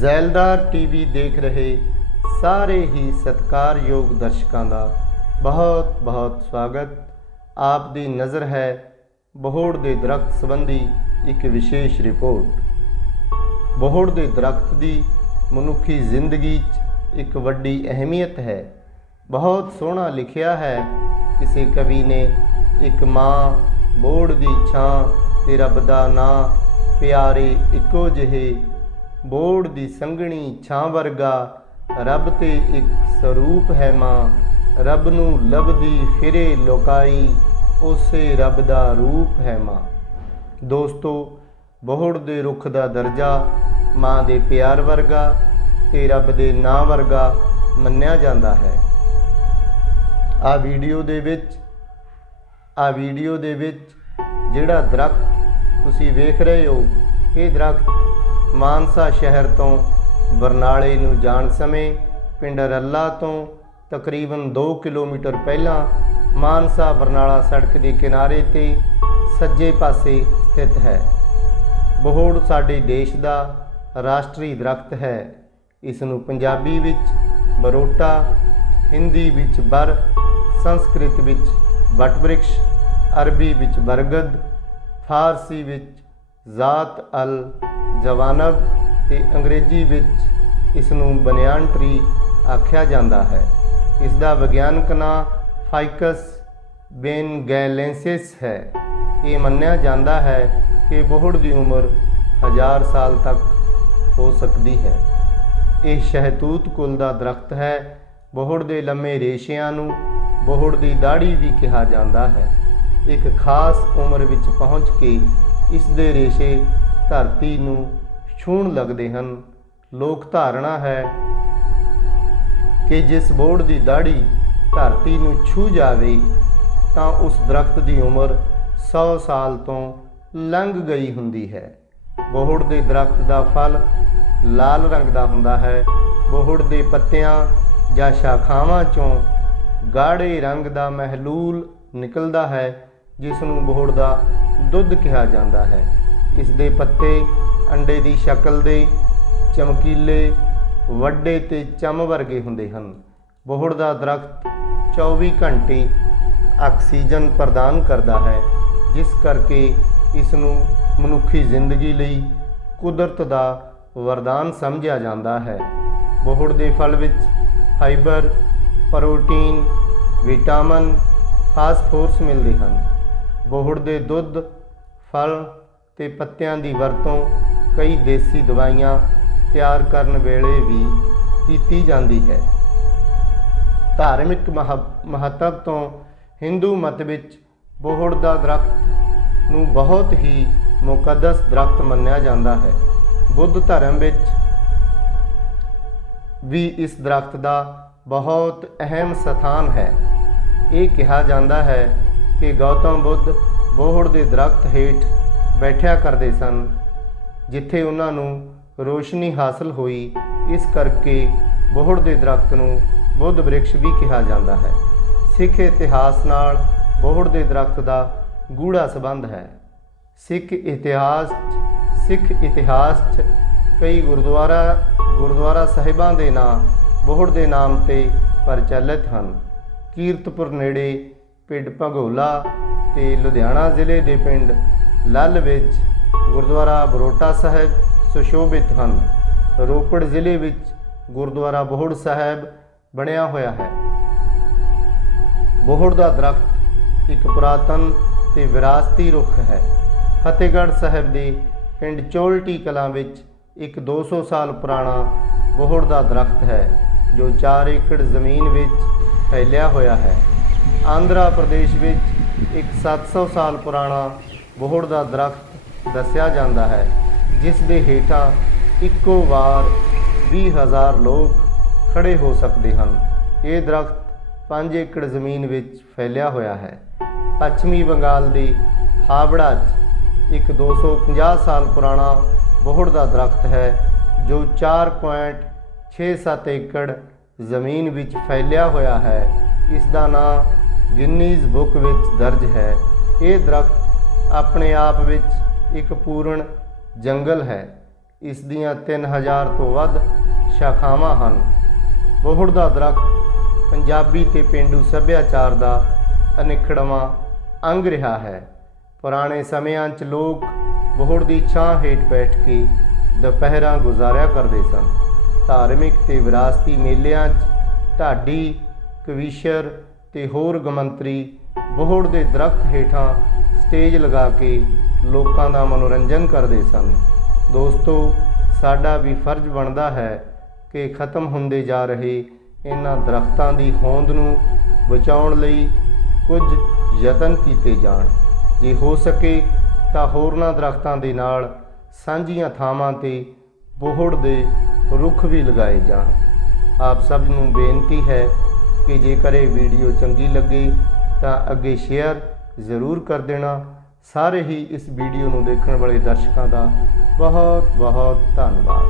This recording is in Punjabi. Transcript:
ਜ਼ੈਲਦਾਰ ਟੀਵੀ ਦੇਖ ਰਹੇ ਸਾਰੇ ਹੀ ਸਤਿਕਾਰਯੋਗ ਦਰਸ਼ਕਾਂ ਦਾ ਬਹੁਤ ਬਹੁਤ ਸਵਾਗਤ। ਆਪ ਦੀ ਨਜ਼ਰ ਹੈ ਬਹੋੜ ਦੇ ਦਰਖਤ ਸੰਬੰਧੀ ਇੱਕ ਵਿਸ਼ੇਸ਼ ਰਿਪੋਰਟ। ਬਹੋੜ ਦੇ ਦਰਖਤ ਦੀ ਮਨੁੱਖੀ ਜ਼ਿੰਦਗੀ 'ਚ ਇੱਕ ਵੱਡੀ ਅਹਿਮੀਅਤ ਹੈ। ਬਹੁਤ ਸੋਹਣਾ ਲਿਖਿਆ ਹੈ, ਕਿਸੇ ਕਵੀ ਨੇ, ਇੱਕ ਮਾਂ ਬੋੜ ਦੀ ਛਾਂ ਤੇ ਰੱਬ ਦਾ ਨਾਂ, ਪਿਆਰੇ ਇੱਕੋ ਜਿਹੇ ਬੋੜ ਦੀ ਸੰਘਣੀ ਛਾਂ ਵਰਗਾ, ਰੱਬ ਤੇ ਇੱਕ ਸਰੂਪ ਹੈ ਮਾਂ। ਰੱਬ ਨੂੰ ਲੱਭਦੀ ਫਿਰੇ ਲੋਕਾਈ, ਉਸੇ ਰੱਬ ਦਾ ਰੂਪ ਹੈ ਮਾਂ। ਦੋਸਤੋ ਬੋੜ ਦੇ ਰੁੱਖ ਦਾ ਦਰਜਾ ਮਾਂ ਦੇ ਪਿਆਰ ਵਰਗਾ ਤੇ ਰੱਬ ਦੇ ਨਾਂ ਵਰਗਾ ਮੰਨਿਆ ਜਾਂਦਾ ਹੈ। ਆ ਵੀਡੀਓ ਦੇ ਵਿੱਚ, ਆ ਵੀਡੀਓ ਦੇ ਵਿੱਚ ਜਿਹੜਾ ਦਰਖਤ ਤੁਸੀਂ ਵੇਖ ਰਹੇ ਹੋ, ਇਹ ਦਰਖਤ ਮਾਨਸਾ ਸ਼ਹਿਰ ਤੋਂ ਬਰਨਾਲੇ ਨੂੰ ਜਾਣ ਸਮੇਂ ਪਿੰਡ ਰੱਲਾ ਤੋਂ ਤਕਰੀਬਨ 2 ਕਿਲੋਮੀਟਰ ਪਹਿਲਾਂ ਮਾਨਸਾ ਬਰਨਾਲਾ ਸੜਕ ਦੇ ਕਿਨਾਰੇ ਤੇ ਸੱਜੇ ਪਾਸੇ ਸਥਿਤ ਹੈ। ਬਹੋੜ ਸਾਡੇ ਦੇਸ਼ ਦਾ ਰਾਸ਼ਟਰੀ ਦਰਖਤ ਹੈ। ਇਸ ਨੂੰ ਪੰਜਾਬੀ ਵਿੱਚ ਬਰੋਟਾ, ਹਿੰਦੀ ਵਿੱਚ ਬਰ, ਸੰਸਕ੍ਰਿਤ ਵਿੱਚ ਵਟ ਅਰਬੀ ਵਿੱਚ ਬਰਗਦ, ਫਾਰਸੀ ਵਿੱਚ ਜ਼ਾਤ ਅਲ ਜਵਾਨਬ ਤੇ ਅੰਗਰੇਜ਼ੀ ਵਿੱਚ ਇਸ ਨੂੰ ਬਨਿਆਨ ਟਰੀ ਆਖਿਆ ਜਾਂਦਾ ਹੈ। ਇਸ ਦਾ ਵਿਗਿਆਨਕ ਨਾਂ ਫਾਈਕਸ ਬੇਨਗੈਲੈਂਸਿਸ ਹੈ। ਇਹ ਮੰਨਿਆ ਜਾਂਦਾ ਹੈ ਕਿ ਬੋਹੜ ਦੀ ਉਮਰ ਹਜ਼ਾਰ ਸਾਲ ਤੱਕ ਹੋ ਸਕਦੀ ਹੈ। ਇਹ ਸ਼ਹਿਤੂਤ ਕੁਲ ਦਾ ਦਰਖਤ ਹੈ। ਬੋਹੜ ਦੇ ਲੰਮੇ ਰੇਸ਼ਿਆਂ ਨੂੰ ਬੋਹੜ ਦੀ ਦਾੜੀ ਵੀ ਕਿਹਾ ਜਾਂਦਾ ਹੈ। ਇੱਕ ਖਾਸ ਉਮਰ ਵਿੱਚ ਪਹੁੰਚ ਕੇ ਇਸ ਦੇ ਰੇਸ਼ੇ ਧਰਤੀ ਨੂੰ ਛੂਹਣ ਲੱਗਦੇ ਹਨ। ਲੋਕ ਧਾਰਨਾ ਹੈ ਕਿ ਜਿਸ ਬੋੜ ਦੀ ਦਾੜੀ ਧਰਤੀ ਨੂੰ ਛੂ ਜਾਵੇ, ਤਾਂ ਉਸ ਦਰਖਤ ਦੀ ਉਮਰ 100 ਸਾਲ ਤੋਂ ਲੰਘ ਗਈ ਹੁੰਦੀ ਹੈ। ਬੋਹੜ ਦੇ ਦਰਖਤ ਦਾ ਫਲ ਲਾਲ ਰੰਗ ਦਾ ਹੁੰਦਾ ਹੈ। ਬੋਹੜ ਦੇ ਪੱਤਿਆਂ ਜਾਂ ਸ਼ਾਖਾਵਾਂ ਚੋਂ ਗਾੜੇ ਰੰਗ ਦਾ ਮਹਿਲੂਲ ਨਿਕਲਦਾ ਹੈ। ਜਿਸ ਨੂੰ ਬੋਹੜ ਦਾ ਦੁੱਧ ਕਿਹਾ ਜਾਂਦਾ ਹੈ। ਇਸ ਦੇ ਪੱਤੇ ਅੰਡੇ ਦੀ ਸ਼ਕਲ ਦੇ ਚਮਕੀਲੇ, ਵੱਡੇ ਤੇ ਚਮ ਵਰਗੇ ਹੁੰਦੇ ਹਨ। ਬੋਹੜ ਦਾ ਦਰਖਤ 24 ਘੰਟੇ ਆਕਸੀਜਨ ਪ੍ਰਦਾਨ ਕਰਦਾ ਹੈ, ਜਿਸ ਕਰਕੇ ਇਸ ਨੂੰ ਮਨੁੱਖੀ ਜ਼ਿੰਦਗੀ ਲਈ ਕੁਦਰਤ ਦਾ ਵਰਦਾਨ ਸਮਝਿਆ ਜਾਂਦਾ ਹੈ। ਬੋਹੜ ਦੇ ਫਲ ਵਿੱਚ ਫਾਈਬਰ, ਪ੍ਰੋਟੀਨ, ਵਿਟਾਮਿਨ, ਫਾਸਫੋਰਸ ਮਿਲਦੇ ਹਨ। ਬੋਹੜ ਦੇ ਦੁੱਧ, ਫਲ ਤੇ ਪੱਤਿਆਂ ਦੀ ਵਰਤੋਂ ਕਈ ਦੇਸੀ ਦਵਾਈਆਂ ਤਿਆਰ ਕਰਨ ਵੇਲੇ ਵੀ ਕੀਤੀ ਜਾਂਦੀ ਹੈ। ਧਾਰਮਿਕ ਮਹ- ਮਹੱਤਵ ਤੋਂ ਹਿੰਦੂ ਮਤ ਵਿੱਚ ਬੋਹੜ ਦਾ ਦਰਖਤ ਨੂੰ ਬਹੁਤ ਹੀ ਮੁਕੱਦਸ ਦਰਖਤ ਮੰਨਿਆ ਜਾਂਦਾ ਹੈ। ਬੁੱਧ ਧਰਮ ਵਿੱਚ ਵੀ ਇਸ ਦਰਖਤ ਦਾ ਬਹੁਤ ਅਹਿਮ ਸਥਾਨ ਹੈ। ਇਹ ਕਿਹਾ ਜਾਂਦਾ ਹੈ ਕਿ ਗੌਤਮ ਬੁੱਧ ਬੋਹੜ ਦੇ ਦਰਖਤ ਹੇਠ ਬੈਠਿਆ ਕਰਦੇ ਸਨ, ਜਿੱਥੇ ਉਹਨਾਂ ਨੂੰ ਰੋਸ਼ਨੀ ਹਾਸਲ ਹੋਈ। ਇਸ ਕਰਕੇ ਬੋਹੜ ਦੇ ਦਰਖਤ ਨੂੰ ਬੁੱਧ ਬ੍ਰਿਕਸ਼ ਵੀ ਕਿਹਾ ਜਾਂਦਾ ਹੈ। ਸਿੱਖ ਇਤਿਹਾਸ ਨਾਲ ਬੋਹੜ ਦੇ ਦਰਖਤ ਦਾ ਗੂੜਾ ਸੰਬੰਧ ਹੈ। ਸਿੱਖ ਇਤਿਹਾਸ 'ਚ- ਸਿੱਖ ਇਤਿਹਾਸ 'ਚ ਕਈ ਗੁਰਦੁਆਰਾ ਗੁਰਦੁਆਰਾ ਸਾਹਿਬਾਂ ਦੇ ਨਾਂ, ਬੋਹੜ ਦੇ ਨਾਮ ਤੇ ਪ੍ਰਚਲਿਤ ਹਨ। ਕੀਰਤਪੁਰ ਨੇੜੇ ਪਿੰਡ ਭਗੋਲਾ ਤੇ ਲੁਧਿਆਣਾ ਜ਼ਿਲ੍ਹੇ ਦੇ ਪਿੰਡ ਲੱਲ ਵਿੱਚ ਗੁਰਦੁਆਰਾ ਬਰੋਟਾ ਸਾਹਿਬ ਸੁਸ਼ੋਭਿਤ ਹਨ। ਰੋਪੜ ਜ਼ਿਲ੍ਹੇ ਵਿੱਚ ਗੁਰਦੁਆਰਾ ਬੋਹੜ ਸਾਹਿਬ ਬਣਿਆ ਹੋਇਆ ਹੈ। ਬੋਹੜ ਦਾ ਦਰਖਤ ਇੱਕ ਪੁਰਾਤਨ ਤੇ ਵਿਰਾਸਤੀ ਰੁੱਖ ਹੈ। ਫਤਿਹਗੜ੍ਹ ਸਾਹਿਬ ਦੇ ਪਿੰਡ ਚੋਲਟੀ ਕਲਾਂ ਵਿੱਚ ਇੱਕ 200 ਸਾਲ ਪੁਰਾਣਾ ਬੋਹੜ ਦਾ ਦਰਖਤ ਹੈ, ਜੋ 4 ਏਕੜ ਜ਼ਮੀਨ ਵਿੱਚ ਫੈਲਿਆ ਹੋਇਆ ਹੈ। ਆਂਧਰਾ ਪ੍ਰਦੇਸ਼ ਵਿੱਚ ਇੱਕ 700 ਸਾਲ ਪੁਰਾਣਾ ਬੋਹੜ ਦਾ ਦਰਖਤ ਦੱਸਿਆ ਜਾਂਦਾ ਹੈ, ਜਿਸ ਦੇ ਹੇਠਾਂ ਇੱਕੋ ਵਾਰ 20000 ਲੋਕ ਖੜੇ ਹੋ ਸਕਦੇ ਹਨ। ਇਹ ਦਰਖਤ 5 ਏਕੜ ਜ਼ਮੀਨ ਵਿੱਚ ਫੈਲਿਆ ਹੋਇਆ ਹੈ। ਪੱਛਮੀ ਬੰਗਾਲ ਦੀ ਹਾਵੜਾ 'ਚ ਇੱਕ 250 ਸਾਲ ਪੁਰਾਣਾ ਬੋਹੜ ਦਾ ਦਰਖਤ ਹੈ, ਜੋ 4.67 ਏਕੜ ਜ਼ਮੀਨ ਵਿੱਚ ਫੈਲਿਆ ਹੋਇਆ ਹੈ। ਇਸ ਦਾ ਨਾਮ ਗਿੰਨੀਜ਼ ਬੁੱਕ ਵਿੱਚ ਦਰਜ ਹੈ। ਇਹ ਦਰਖਤ ਆਪਣੇ ਆਪ ਵਿੱਚ ਇੱਕ ਪੂਰਨ ਜੰਗਲ ਹੈ। ਇਸ ਦੀਆਂ 3000 ਤੋਂ ਵੱਧ ਸ਼ਾਖਾਵਾਂ ਹਨ। ਬੋਹੜ ਦਾ ਦਰਖਤ ਪੰਜਾਬੀ ਤੇ ਪੇਂਡੂ ਸੱਭਿਆਚਾਰ ਦਾ ਅਨਿਖੜਵਾਂ ਅੰਗ ਰਿਹਾ ਹੈ। ਪੁਰਾਣੇ ਸਮਿਆਂ 'ਚ ਲੋਕ ਬੋਹੜ ਦੀ ਛਾਂ ਹੇਠ ਬੈਠ ਕੇ ਦੁਪਹਿਰਾਂ ਗੁਜ਼ਾਰਿਆ ਕਰਦੇ ਸਨ। ਧਾਰਮਿਕ ਤੇ ਵਿਰਾਸਤੀ ਮੇਲਿਆਂ 'ਚ ਢਾਡੀ, ਕਵੀਸ਼ਰ ਤੇ ਹੋਰ ਗਮੰਤਰੀ ਬੋਹੜ ਦੇ ਦਰਖਤ ਹੇਠਾਂ ਸਟੇਜ ਲਗਾ ਕੇ ਲੋਕਾਂ ਦਾ ਮਨੋਰੰਜਨ ਕਰਦੇ ਸਨ। ਦੋਸਤੋ, ਸਾਡਾ ਵੀ ਫਰਜ਼ ਬਣਦਾ ਹੈ ਕਿ ਖਤਮ ਹੁੰਦੇ ਜਾ ਰਹੇ ਇਹਨਾਂ ਦਰਖਤਾਂ ਦੀ ਹੋਂਦ ਨੂੰ ਬਚਾਉਣ ਲਈ ਕੁਝ ਯਤਨ ਕੀਤੇ ਜਾਣ। ਜੇ ਹੋ ਸਕੇ ਤਾਂ ਹੋਰਨਾਂ ਦਰਖਤਾਂ ਦੇ ਨਾਲ ਸਾਂਝੀਆਂ ਥਾਵਾਂ ਤੇ ਬੋਹੜ ਦੇ ਰੁੱਖ ਵੀ ਲਗਾਏ ਜਾਣ। ਆਪ ਸਭ ਨੂੰ ਬੇਨਤੀ ਹੈ ਕਿ ਜੇਕਰ ਇਹ ਵੀਡੀਓ ਚੰਗੀ ਲੱਗੇ ਤਾਂ ਅੱਗੇ ਸ਼ੇਅਰ ਜ਼ਰੂਰ ਕਰ ਦੇਣਾ। ਸਾਰੇ ਹੀ ਇਸ ਵੀਡੀਓ ਨੂੰ ਦੇਖਣ ਵਾਲੇ ਦਰਸ਼ਕਾਂ ਦਾ ਬਹੁਤ ਬਹੁਤ ਧੰਨਵਾਦ।